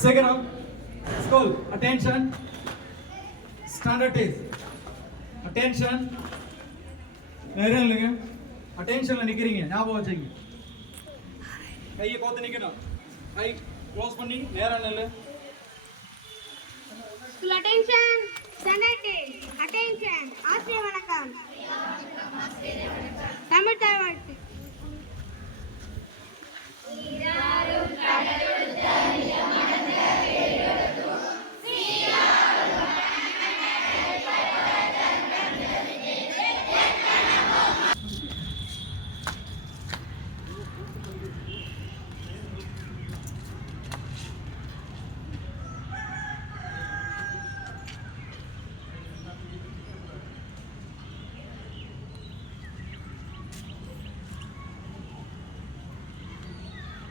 Second up, school, attention, standard is, attention, நேரம் இல்லைங்க, attentionல நிக்கிறீங்க, ஞாபகம் வச்சுங்க. கையை கோத்து நிக்கணும், கை க்ளோஸ் பண்ணி நேரம் நில்லு. School attention, standard is, attention, ஆசிரியர் வணக்கம். தமிழ் தாய்வாழ்த்து.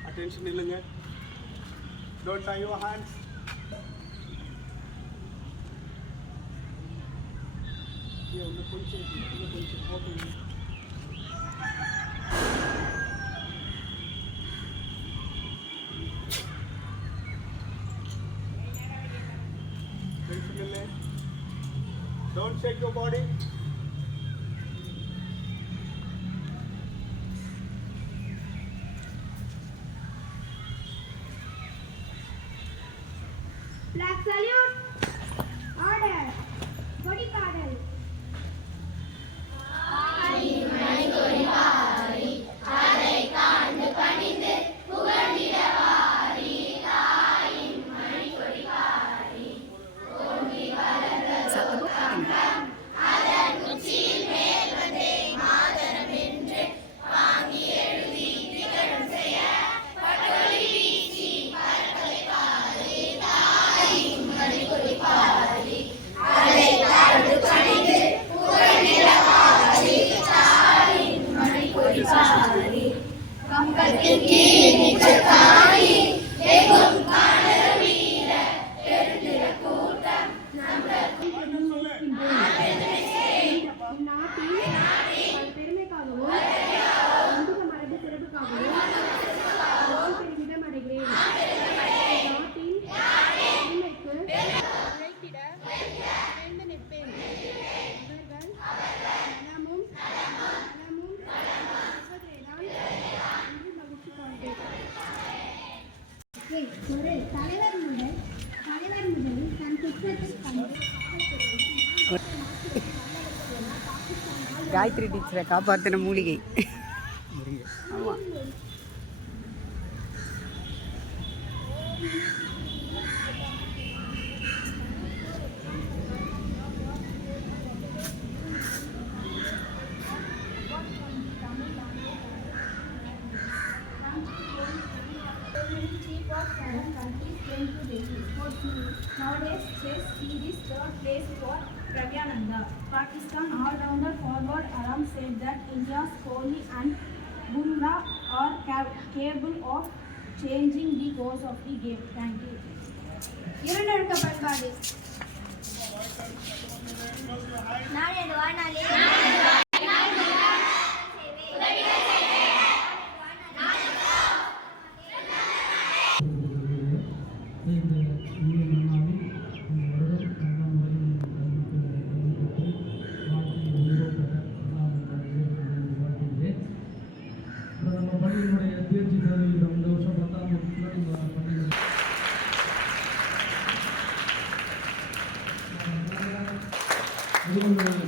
Attention இல்லைங்க. Don't tie your hands. இன்னும் கொஞ்சம் ஓகே. Attention இல்லை. Don't shake your body. Flag salute. Order. Body paddle. Gayatri டீச்சரை காப்பாற்றின மூலிகை. ஆமாம். Nowadays, chess series third place for Pragyananda. Pakistan all-rounder forward Aram said that India's Kohli and Bumrah are capable of changing the course of the game. Thank you. இரண்டொழுக்க பண்பாடு. நாளேடு வாழ்நாளே.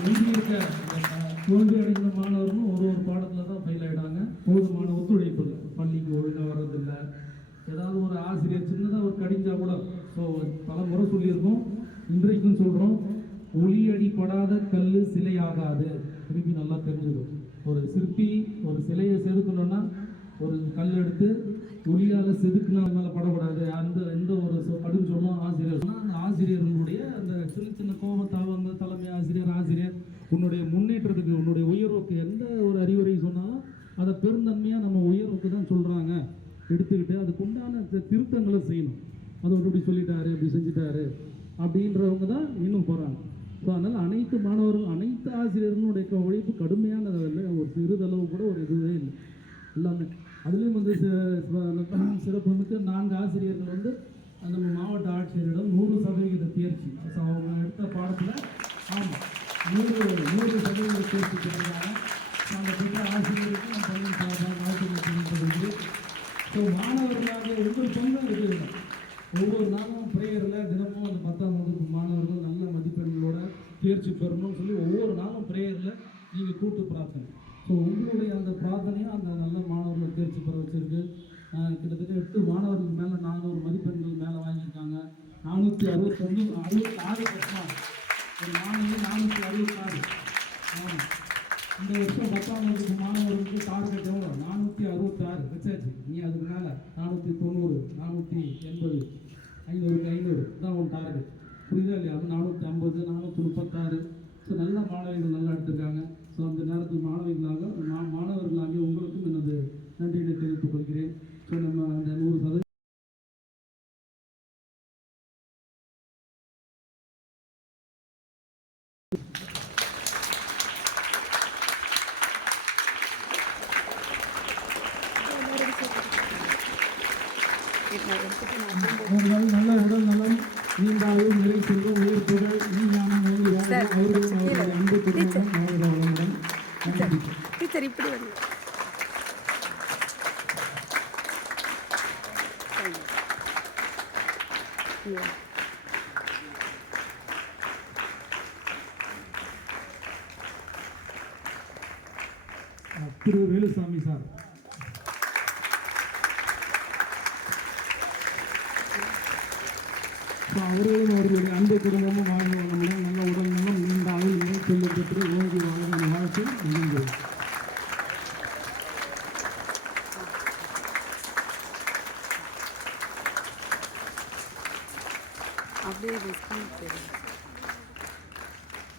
மீதி இருக்க தோல்வி அடைந்த மாணவர்களும் ஒரு பாடத்தில் தான் ஃபெயில் ஆகிடாங்க. போதுமான ஒத்துழைப்பு இல்லை, பள்ளிக்கு ஒழுங்காக வர்றதில்லை. ஏதாவது ஒரு ஆசிரியர் சின்னதாக ஒரு கடிஞ்சா கூட, ஸோ பல முறை சொல்லியிருக்கோம், இன்றைக்கும் சொல்கிறோம், ஒளி அடிப்படாத கல் சிலையாகாது. திருப்பி நல்லா தெரிஞ்சுக்கும். ஒரு சிற்பி ஒரு சிலையை செதுக்கணும்னா ஒரு கல் எடுத்து ஒளியால் செதுக்குனா மேலே படக்கூடாது. அந்த எந்த ஒரு கடும் சொல்லும் ஆசிரியர் சொன்னால் அந்த ஆசிரியர்களுடைய அந்த சின்ன சின்ன கோபத்தால் வந்து தலைமை ஆசிரியர் உன்னுடைய முன்னேற்றத்துக்கு உன்னுடைய உயர்வுக்கு எந்த ஒரு அறிவுரை சொன்னாலும் அதை பெருந்தன்மையாக நம்ம உயர்வுக்கு தான் சொல்கிறாங்க. எடுத்துக்கிட்டு அதுக்கு உண்டான திருத்தங்களை செய்யணும். அதை இப்படி சொல்லிட்டாரு, இப்படி செஞ்சுட்டாரு அப்படின்றவங்க தான் இன்னும் போகிறாங்க. ஸோ அதனால் அனைத்து மாணவர்கள் அனைத்து ஆசிரியர்களுடைய உழைப்பு கடுமையானது இல்லை. ஒரு சிறிதளவு கூட ஒரு இதுவே இல்லை. எல்லாமே அதுலேயும் வந்து சிறப்பு மிக்க 4 ஆசிரியர்கள் வந்து நம்ம ஒவ்வொரு நாளும் ப்ரேயரில் தினமும் அந்த 10ஆம் வகுப்பு மாணவர்கள் நல்ல மதிப்பெண்களோட தேர்ச்சி பெறணும்னு சொல்லி ஒவ்வொரு நாளும் ப்ரேயரில் நீங்கள் கூட்டு பிரார்த்தனை. ஸோ உங்களுடைய அந்த பிரார்த்தனையும் அந்த நல்ல மாணவர்களை தேர்ச்சி பெற வச்சிருக்கு. கிட்டத்தட்ட 8 மாணவர்கள் மேலே 400 மதிப்பெண்கள் மேலே வாங்கியிருக்காங்க. 466 பட்சம் ஒரு மாணவி 466. ஆமாம், இந்த வருஷம் 10ஆம் வகுப்பு மாணவர்களுக்கு டார்கெட் எவ்வளோ? 466 வச்சாச்சு. நீ அதுக்கு மேலே 490, 480, 500க்கு 500 தான் உன் டார்கெட். புரியுதா இல்லையா? அது 450, 436. ஸோ நல்ல மாணவிகள் நல்லா எடுத்திருக்காங்க. ஸோ அந்த நேரத்துக்கு மாணவர்களாகிய உங்களுக்கும் எனது நன்றியை தெரிவித்துக் கொள்கிறேன். ஸோ நம்ம அந்த 100% நல்ல உடல் நலம், நீண்டாயும் நிறை செல்வம், உயர் புகழ், ஞானம் ஓங்கி வாழ அவர்களும் அவருடைய அன்பு குடும்பமும் வாழ்க வளமுடன். நன்றி. டீச்சர் இப்படி வந்து திரு வேலுசாமி சார். அவர்களும் அவர்களுடைய அன்பு குடும்பமும் வாழ்க வளமுடன், நல்ல உடல் நலம், நீண்ட ஆயுள், நிறை செல்வம் பெற்று ஓங்கி வாழ வாழ்க்கை நன்றி. அப்படியே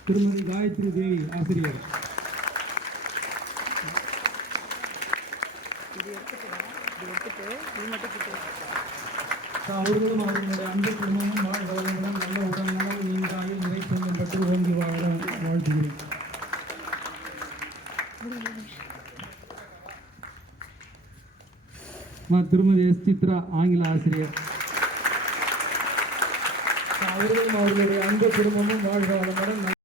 திருமதி காயத்ரி தேவி ஆசிரியர். அவர்களும் அவர்களுடைய அன்பு குடும்பமும் வாழ்க வளமுடன், நல்ல உடல் நலம், நீண்ட ஆயுள், நிறை செல்வம் பெற்று ஓங்கி வாழ வாழ்த்துகிறேன். திருமதி எஸ் சித்ரா ஆங்கில ஆசிரியர். அவர்களும் அவர்களுடைய அன்பு குடும்பமும் வாழ்க வளமுடன்.